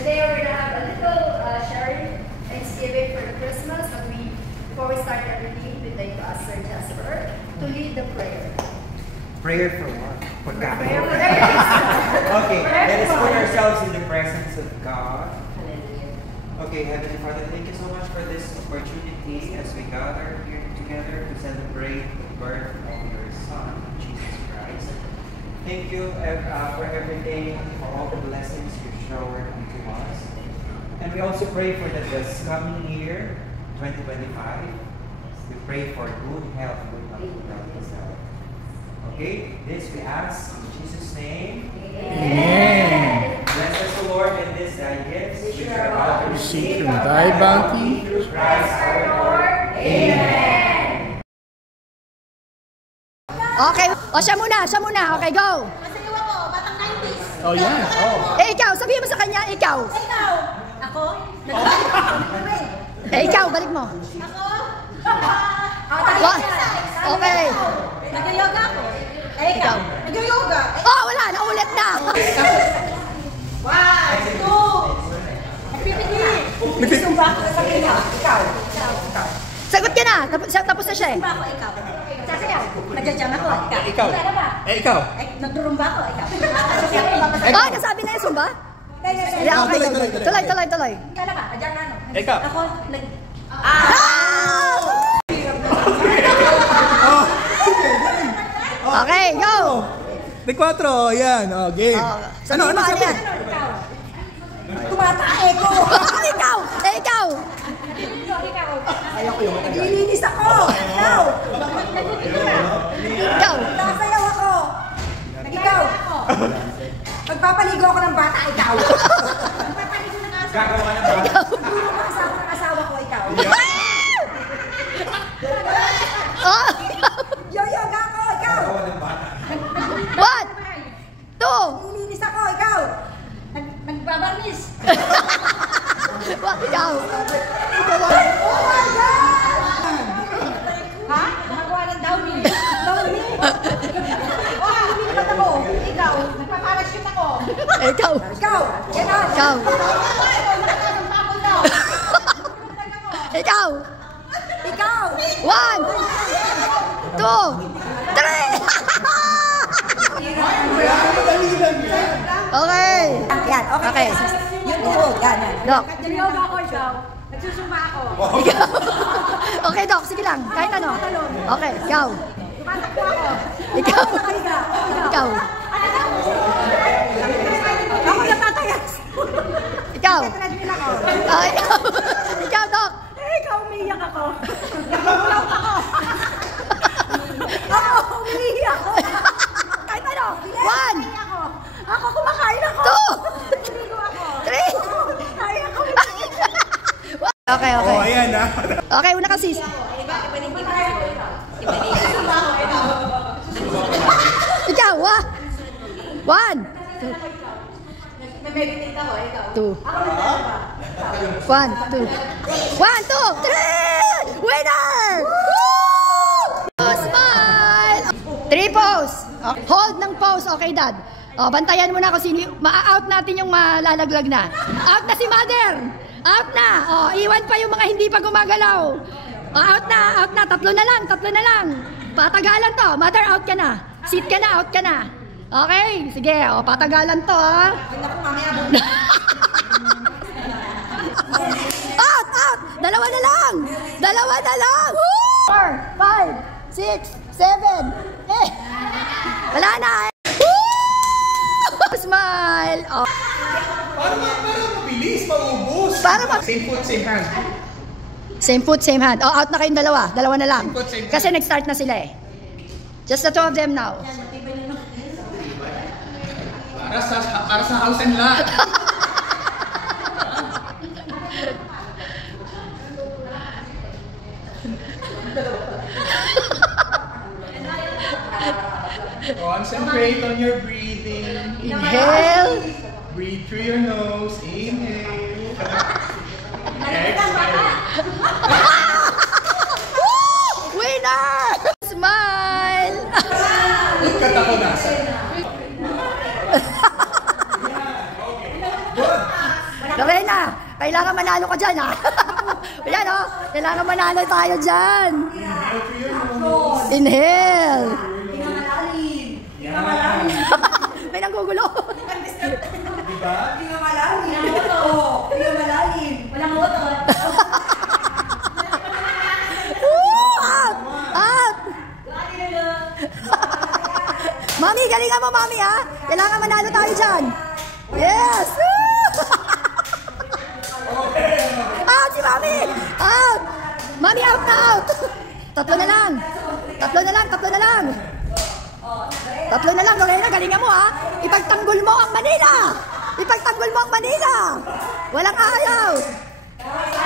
Today we're gonna have a little sharing Thanksgiving for the Christmas, but before we start everything, we'd like to ask Sir Jasper to lead the prayer. Prayer for what? For God. Prayer for everything. Okay, let us put ourselves in the presence of God. Okay, Heavenly Father, thank you so much for this opportunity as we gather here together to celebrate the birth of your Son, Jesus Christ. Thank you for everything, for all the blessings you showered unto us. And we also pray for this coming year, 2025. We pray for good health, okay, this we ask in Jesus' name. Amen. Bless us, the Lord, in this thy gifts, which are about to receive from thy bounty. Through Christ our Lord. Amen. Okay, o siya muna. Okay, go. Masayaw ako, batang 90s. Oh, yeah. Oh. Ikaw, sabihin mo sa kanya, ikaw. Ikaw. Ako? Ikaw, balik mo. Ako? What? Okay. Nag-yoga ako. Ikaw. Nag-yoga. Oh, wala, naulit na. 1, 2. Nagsisumba ako sa kanya. Ikaw. Sagot ka na, tapos na siya eh. Sumba ako, ikaw. Sasayaw. Nagja-jam ako, ikaw. Ikaw. Ano ba? Ikaw. Nagdurumba ako, ikaw. Oh, nasabi na yung Zumba? Yeah, okay, tuloy. Kala ba? Adyan na, no? Ikaw. Ako, nag... Okay, go! De 4, yan. Oh, game. Ano sabi? Tumatae ko! Ikaw! Ikaw! Ayoko yung nililinis ako! Ikaw! Ikaw! Nasayaw ako! Ikaw! Magpapaligo ako ng bata, ikaw! Magpapaligo ng asawa. Gagawa ng bata. Magpapaligo ng asawa ko, ikaw! Oh! Yoyoga ako, ikaw! Gagawa ng bata. 1, 2, Nililinis ako, ikaw! Nagbabarnis! ikaw! Oh my God! Ha? Nakakuha ng downy! Downy! Oh, lumilipat ako! Ikaw! Nagpaparachute ako! Ikaw! Ikaw! Ganon! Ikaw! Nakasampa ako daw! Ikaw! Ikaw! 1, 2, 3! Okay! Yan, okay. Yung tuhod, yan. Dok. Nag-yoga ako, ikaw. Nagsusumba ako. Ikaw. Okay, Dok. Sige lang. Kahit ano. Okay, ikaw. Tumatakbo ako. Ikaw. Ikaw. Ako natatayas. Ikaw. Treadmill ako. Ikaw. Ikaw, Dok. Ikaw, umiiyak ako. Nagmumulaw ako. Ako, umiiyak ako. Kahit ano. 1, Ako, kumakain ako. 2, Naligo ako. 3. Ay, ako. Okay. Oh, ayan na. Okay, una ka sis. Ikaw, 1, 2, 1, 2, 3. Winner! Woo! Smile! 3 pose. Okay. Hold ng pose. Okay, Dad. Bantayan mo na kung sino. Ma-out natin yung malalaglag na. Out na si Mother. Out na. Iwan pa yung mga hindi pa gumagalaw. Out na. Tatlo na lang. Patagalan to. Mother, out ka na. Sit ka na, out ka na. Okay, sige. Patagalan to, ha. Out. Dalawa na lang. 4, 5, 6, 7, 8. Wala na. Smile. Para mabilis, maubos. Same foot, same hand. Same foot, same hand. Out na kayong dalawa. Dalawa na lang. Same foot, same hand. Kasi nag-start na sila eh. Just the 2 of them now. Para sa house and lot. Concentrate on your breathing. Inhale. Breathe through your nose. Inhale. Exhale. Winner! Smile! Cut ako nasa. Kailangan manalo ka dyan, ha? Ayan, oh. Kailangan manalo tayo dyan. Inhale. Hinga malalim. Hinga malalim. May nanggugulo. Diba? Hinga malalim. Oo, hinga malalim. Walang motor. Out! Out! Mami, galingan mo, Mami, ha? Kailangan manalo tayo dyan. Yes! Out si Mami! Out! Mami, out na out! Tatlo na lang. Tatlo na lang, tatlo na lang. Tatlo na lang, Lorena, galingan mo, ha? Ipagtanggol mo ang Manila! Ipagtanggol mo ang Manila! Walang ayaw!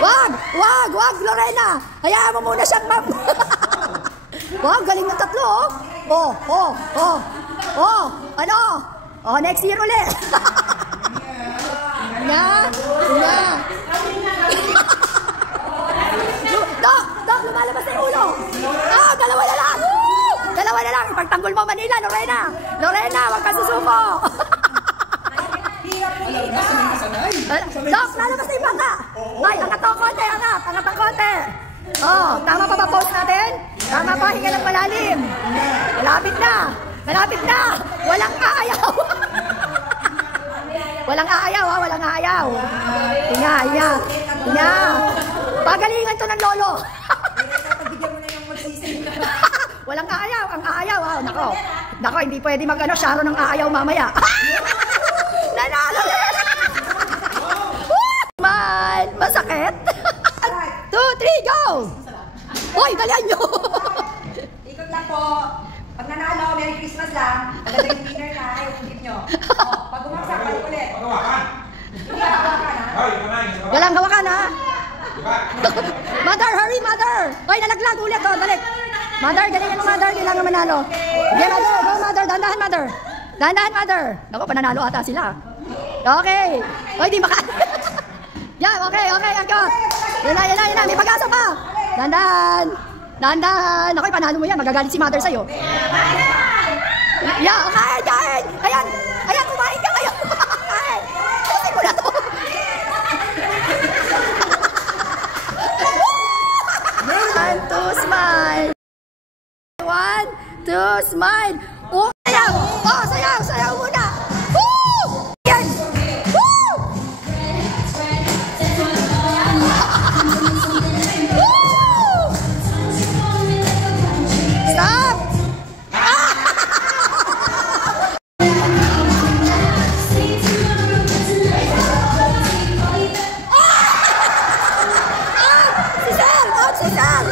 Wag, Lorena! Hayaan mo muna siyang ma'am! Wow, galing ng tatlo, oh! Ano? Oh, next year ulit! Nga! Dok, lumalabas na yung ulo! Dalawa na lang! Dalawa na lang! Ipagtanggol mo Manila, Lorena! Lorena, wag ka susuko! Dok, lalabas na yung bata! Ay, angat ang konti, angat ang konti! Oh, tama pa ba pose natin? Tama pa, hinga ng malalim! Malapit na! Walang aayaw! Walang aayaw, ha? Walang aayaw! Hinga! Pagalingan to ng lolo! Pagbigyan mo na yung magsising. Walang aayaw, ang aayaw, ha? Nako, hindi pwede mag-ano, Sharon ng aayaw mamaya. Nanalo! Man, masakit! 1, 2, 3, go! Hoy, dalian nyo! Ikot lang po. Pag nanalo, Merry Christmas lang. Pagdating yung winner na, ayaw yung gift nyo. Pag bumagsak, balik ulit. Hindi hawakan, ha? Walang hawakan, ha? Mother, hurry, mother! Hoy, nalaglag ulit, oh, balik! Mother, galingan mo, mother, kailangan manalo. Okay, mother, go, mother, dandahan, mother. Dandahan, mother. Naku, pananalo ata sila. Okay. Hoy, di maka... Yan, okay, angkot. Yan na, may pag-asa pa. Dandahan. Nakoy, panalo mo yan. Magagalit si mother sa'yo. Yeah, okay. Ayan, kumain ka kayo. Kain. Kasi mo na to. One, two, smile. 1, 2, smile. Oh, sayaw. Sayaw muna. Woo! Yan. Woo! Stop! Si Sal!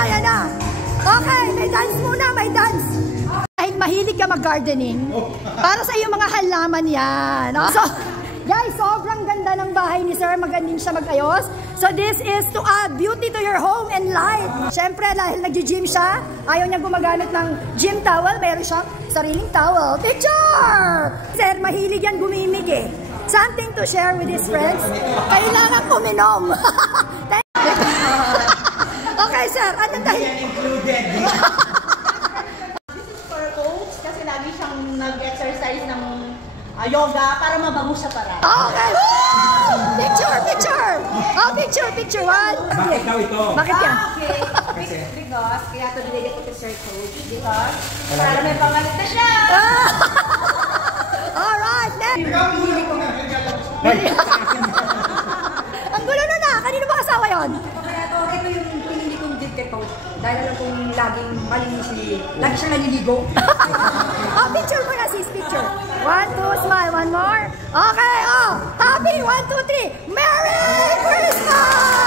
Ayan na. Okay, may dance muna, may dance. Kahit mahilig ka mag-gardening, para sa iyong mga halaman yan. So, guys, sobrang ganda ng bahay ni Sir. Magaling siya mag-ayos. So, this is to add beauty to your home and life. Siyempre, dahil nag-gym siya, ayaw niya gumagamit ng gym towel. Meron siyang sariling towel. Picture! Sir, mahilig yan gumimig eh. Something to share with his friends. Kailangan uminom. sir? Anong dahilan? Included. This is for coach kasi lagi siyang nag-exercise ng yoga para mabango siya para. Okay. Woo! Picture, picture. Oh, picture, picture. One. Bakit daw ito? Bakit yan? Okay. Because, kaya ito binigay ko to Sir Coach. Because, para may pangalit na siya. Alright, next. Pinili ko. Ang gulo na na. Kanino ba kasawa yun? Kaya ito yung pinili kong gift kay Coach. Dahil alam kong laging malinis lagi siyang naliligo. Oh, picture mo na sis, picture. 1, 2, smile. One more. Okay, oh. Happy, 1, 2, 3. Merry Christmas!